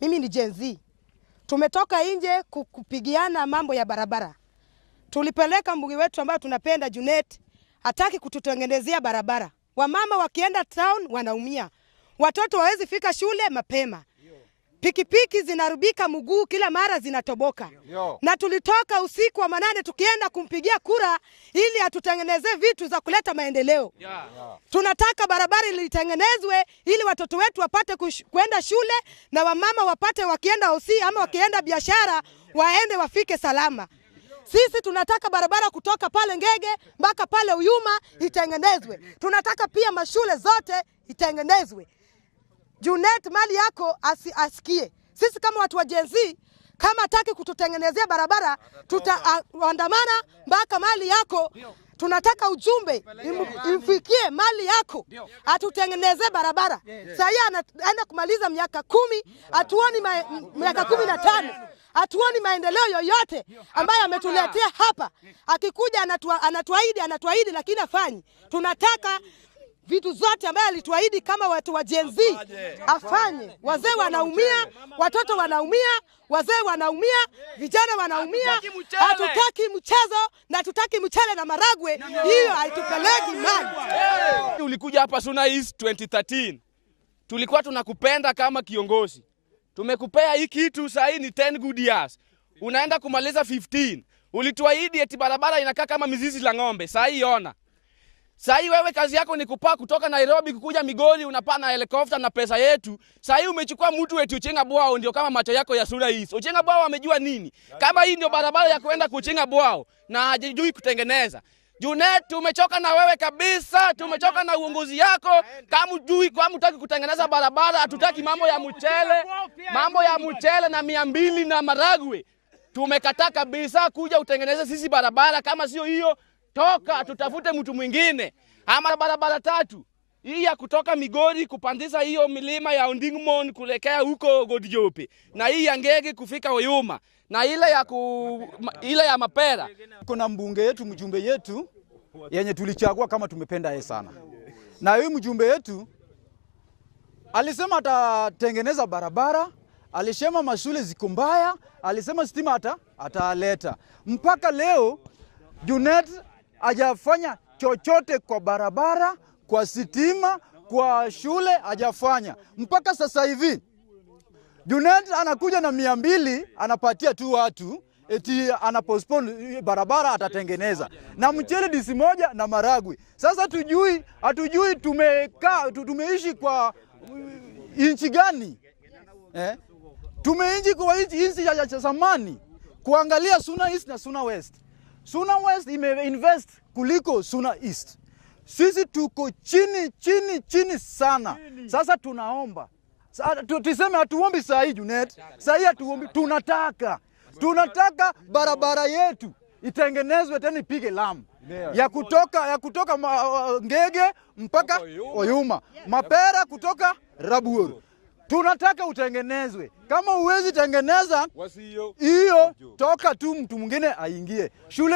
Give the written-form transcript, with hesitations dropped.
Mimi ni Gen Z. Tumetoka nje kupigiana mambo ya barabara. Tulipeleka mbunge wetu ambaye tunapenda Junet, hataki kututengenezea barabara. Wamama wakienda town wanaumia. Watoto hawezi fika shule mapema. Pikipiki zinarubika mguu kila mara zinatoboka. Na tulitoka usiku wa manane tukienda kumpigia kura ili atutengenezee vitu za kuleta maendeleo. Tunataka barabara ilitengenezwe ili watoto wetu wapate kwenda shule na wamama wapate wakienda hosi ama wakienda biashara waende wafike salama. Sisi tunataka barabara kutoka pale Ngege mpaka pale Uyuma itengenezwe. Tunataka pia mashule zote itengenezwe. Junet mali yako asikie. Sisi kama watu wa Gen Z, kama hataki kututengenezea barabara, tutaandamana mpaka mali yako. Tunataka ujumbe imfikie mali yako. Atutengenezee barabara. Sasa anaenda kumaliza miaka 10, atuoni miaka 15. Hatuoni maendeleo yoyote ambayo ametuletea hapa. Akikuja anatuahidi lakini afanyi. Tunataka vitu zote ambayo alituahidi kama watu wa Gen Z afanye. Wazee wanaumia, watoto wanaumia, wazee wanaumia, vijana wanaumia. Hatutaki mchezo na hatutaki mchele na maragwe. Hiyo haitupeleki mbali. Ulikuja hapa Suna East 2013. Tulikuwa tunakupenda kama kiongozi. Tumekupea hii kitu sasa ni 10 good years. Unaenda kumaliza 15. Ulituahidi eti barabara inakaa kama mizizi la ng'ombe. Sasa ona. Sasa wewe kazi yako ni kupaa kutoka Nairobi kukuja Migori, unapaa na helicopter na pesa yetu. Sasa umechukua mtu eti Uchenga Bwao ndio kama macho yako ya Sura East. Uchenga Bwao amejua nini? Kama hii ndio barabara ya kuenda kuchenga Bwao na hajui kutengeneza. Junet, tumechoka na wewe kabisa, tumechoka na uongozi yako. Kama hutaki kutengeneza barabara, hatutaki mambo ya mchele na 200 na maragwe. Tumekataa kabisa kuja utengeneze sisi barabara. Kama sio hiyo, toka tutafute mtu mwingine. Ama barabara 3. Hii ya kutoka Migori kupandisha hiyo milima ya Ondingmon kuelekea huko Godjope. Na hii ya Ngege kufika Uyuma. Na ile ya Mapera. Kuna mbunge yetu, mjumbe yetu yenye tulichagua kama tumependa yeye sana. Na huyu mjumbe yetu alisema atatengeneza barabara, alisema mashule ziko mbaya, alisema stima ataleta. Mpaka leo Junet hajafanya chochote kwa barabara, kwa stima, kwa shule hajafanya. Mpaka sasa hivi Junet anakuja na 200 anapatia tu watu eti anapostpone barabara atatengeneza. Na mchele disi moja na maragwe. Sasa hatujui tumeishi kwa inchi gani? Tumeishi kwa inchi ya zamani. Kuangalia Suna East na Suna West. Suna West imeinvest kuliko Suna East. Sisi tuko chini sana. Sasa tunaomba. Tuseme hatuombi saa hii Junet. Saa hii hatuombi, tunataka barabara yetu itengenezwe tena ipige lamu. Ya kutoka Ngege mpaka Uyuma. Mapera kutoka Rabuoru. Tunataka utengenezwe. Kama uwezi tengeneza hiyo, toka tu mtu mwingine aingie. Shule